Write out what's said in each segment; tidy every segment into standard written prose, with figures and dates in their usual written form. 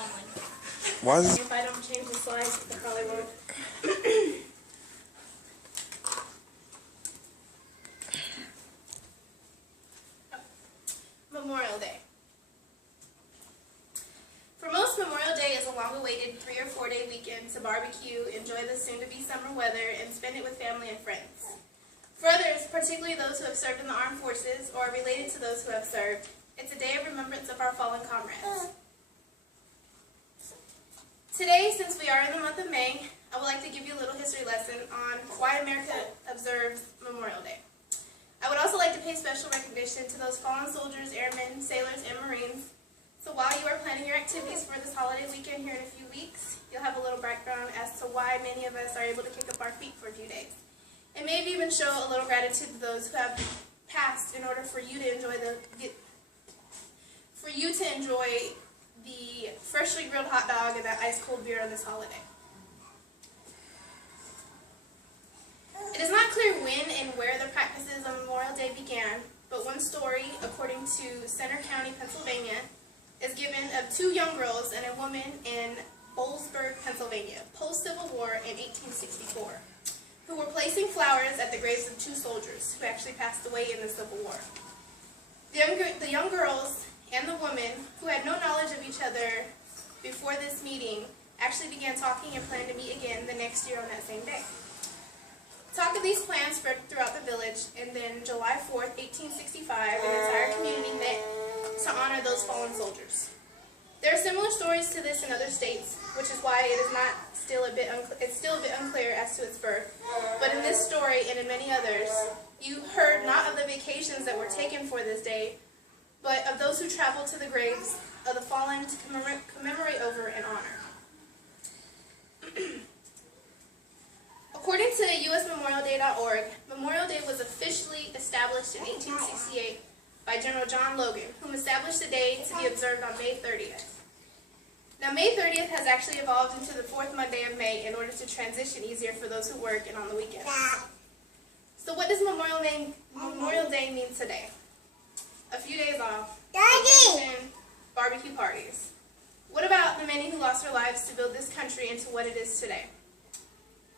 only. Why is If I don't change the slides, it probably won't. Memorial Day. For most, Memorial Day is a long-awaited 3 or 4 day weekend to barbecue, enjoy the soon-to-be summer weather, and spend it with family and friends. For others, particularly those who have served in the armed forces or are related to those who have served, it's a day of remembrance of our fallen comrades. Today, since we are in the month of May, I would like to give you a little history lesson on why America observes Memorial Day. I would also like to pay special recognition to those fallen soldiers, airmen, sailors, and Marines. So while you are planning your activities for this holiday weekend here in a few weeks, you'll have a little background as to why many of us are able to kick up our feet for a few days. And maybe even show a little gratitude to those who have passed in order for you to enjoy the freshly grilled hot dog and that ice cold beer on this holiday. It is not clear when and where the practices of Memorial Day began, but one story, according to Center County, Pennsylvania, is given of 2 young girls and a woman in Boalsburg, Pennsylvania, post-Civil War in 1864, who were placing flowers at the graves of 2 soldiers who actually passed away in the Civil War. The young girls and the woman, who had no knowledge of each other before this meeting, actually began talking and planned to meet again the next year on that same day. Talk of these plans spread throughout the village, and then July 4th, 1865, an entire community met to honor those fallen soldiers. There are similar stories to this in other states, which is why it is still a bit unclear as to its birth. But in this story and in many others, you heard not of the vacations that were taken for this day, but of those who traveled to the graves of the fallen to commemorate over and honor. According to USMemorialDay.org, Memorial Day was officially established in 1868 by General John Logan, whom established the day to be observed on May 30th. Now, May 30th has actually evolved into the 4th Monday of May in order to transition easier for those who work and on the weekends. So what does Memorial Day mean today? A few days off, vacation, barbecue parties. What about the many who lost their lives to build this country into what it is today?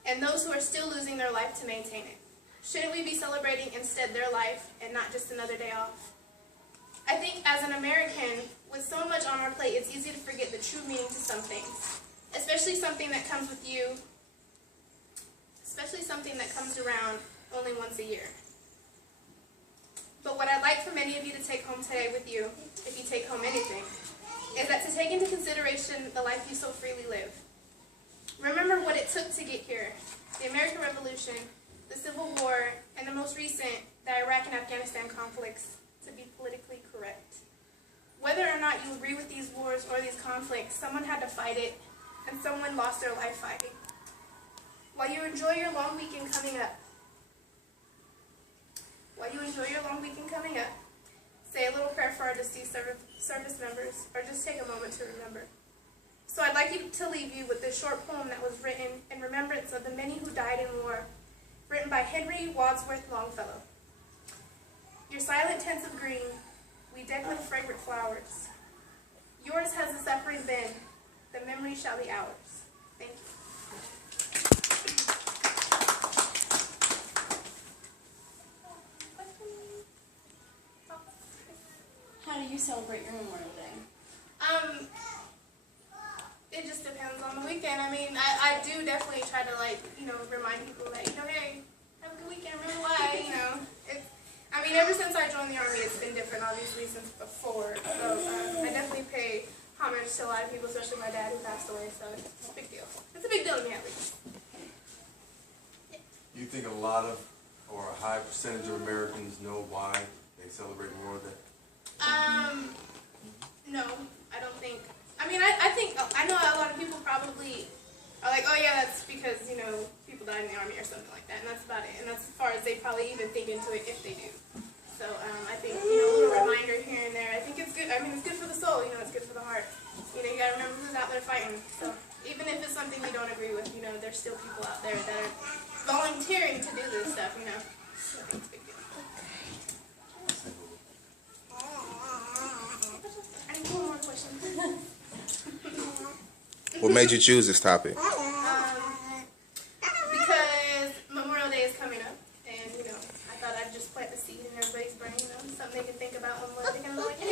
And those who are still losing their life to maintain it? Shouldn't we be celebrating instead their life and not just another day off? I think as an American, with so much on our plate, it's easy to forget the true meaning to some things, especially something that comes around only once a year. But what I'd like for many of you to take home today with you, if you take home anything, is that to take into consideration the life you so freely live. Remember what it took to get here: the American Revolution, the Civil War, and the most recent, the Iraq and Afghanistan conflicts, to be politically correct. Whether or not you agree with these wars or these conflicts, someone had to fight it, and someone lost their life fighting. While you enjoy your long weekend coming up, say a little prayer for our deceased service members, or just take a moment to remember. So I'd like to leave you with this short poem that was written in remembrance of the many who died in war, written by Henry Wadsworth Longfellow. Your silent tents of green, we deck with fragrant flowers. Yours has the suffering been, the memory shall be ours. Thank you. How do you celebrate your Memorial Day? It just depends on the weekend. I mean, I do definitely try to, remind people that, hey, have a good weekend, remember why, ever since I joined the Army, it's been different, obviously, since before. So, I definitely pay homage to a lot of people, especially my dad who passed away, so it's a big deal. It's a big deal to me, at least. You think a lot of, or a high percentage of Americans know why they celebrate Memorial Day? No, I don't think. I know a lot of people probably are like, oh yeah, that's because, people died in the Army or something like that, and that's about it. And that's as far as they probably even think into it, if they do. So, I think, a little reminder here and there. I think it's good. It's good for the soul, it's good for the heart. You gotta remember who's out there fighting. So, even if it's something we don't agree with, there's still people out there that are volunteering to do this stuff, So, I think it's a big deal. I need one more question. What made you choose this topic? Because Memorial Day is coming up, and I thought I'd just plant the seed in everybody's brain, something they can think about when they're going to like, hey,